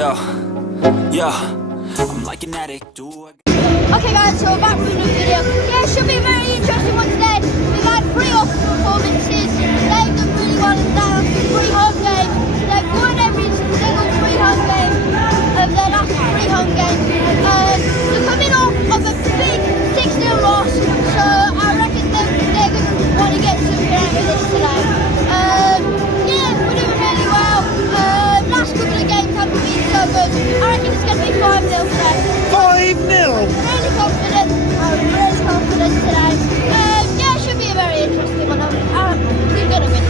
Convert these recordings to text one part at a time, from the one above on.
Yeah, yeah, I'm like an addict, do I... Okay guys, so back from the video. Yeah, it should be a very interesting one today. We've had 3 awesome performances. They've done really well in that 3 home games. They've won every single 3 home game of their last 3 home games. They're coming off of a big 6-0 loss, so I reckon they're going to want to get something out of this today. Yeah, we're doing really well. Last couple of games haven't been so good. I reckon it's going to be 5-0 today. 5-0? Really confident. I'm really confident today. Yeah, it should be a very interesting one. We're going to win.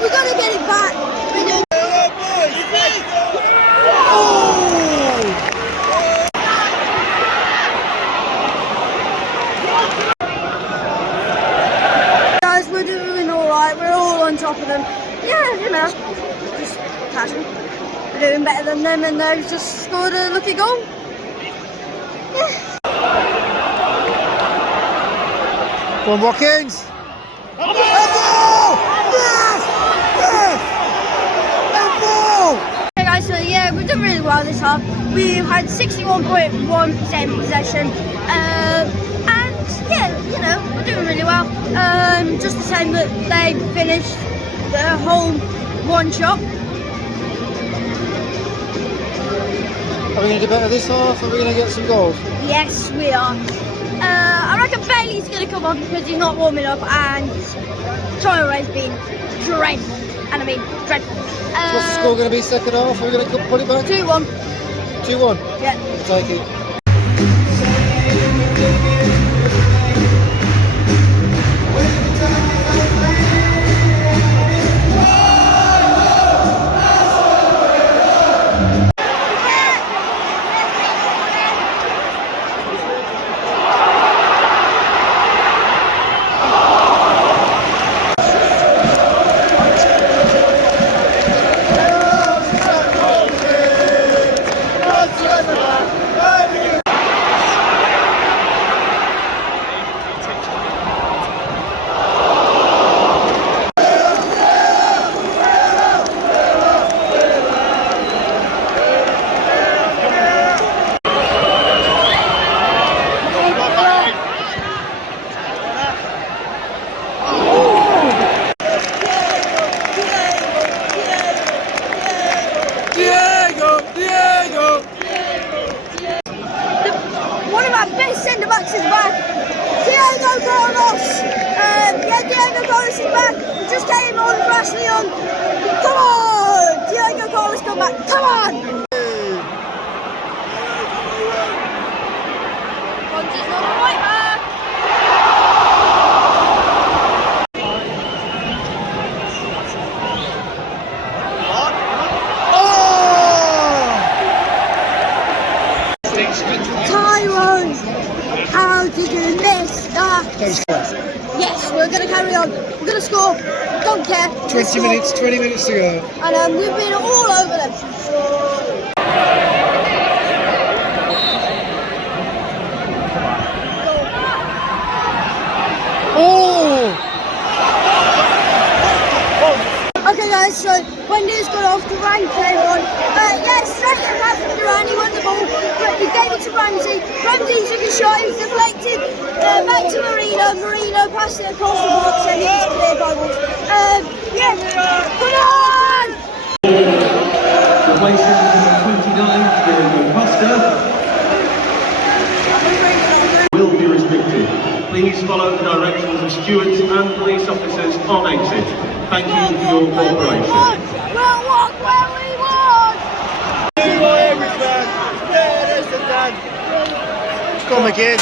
We're gonna get it back. Guys, we're doing alright. We're all on top of them. Yeah, you know, just casual. We're doing better than them, and they've just scored a lucky goal. Yeah. Go on, Watkins. Hey guys, so yeah, we've done really well this half. We've had 61.1% possession, and yeah, you know, we're doing really well. Just the same that they finished the whole one shot. Are we going to do better this half? Are we going to get some goals? Yes, we are. I reckon Bailey's going to come on because he's not warming up, and Traore's been dreadful. And I mean, dreadful. So what's the score going to be second half? Are we going to put it back? 2-1. 2-1? Yeah. I'll take it. Centre-backs is back. Diego Carlos is back. He just came on for Ashley Young. Come on! Diego Carlos, come back. Come on! Conti's on the right back. Ty TOTI doing this. Yes, we're going to carry on. We're going to score. Don't care. 20 minutes to go. And we've been all over them. Oh! Okay guys, so Wendy's got off to rank everyone. Yes, second half of Duran, he won the ball, but he gave it to Ramsey. Ramsey took a shot, it was deflected back to Marino. Marino passed it across the box and it's clear by balls. Yeah, come on! Replacing number 29, Diego Costa, will be restricted. Please follow the directions of stewards and police officers on exit. Thank you for your cooperation. We'll walk where we want! Come again.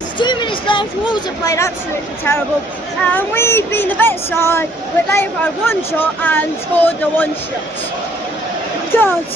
It's 2 minutes left, Wolves have played absolutely terrible. And we've been the better side, but they've had one shot and scored the one shot. God.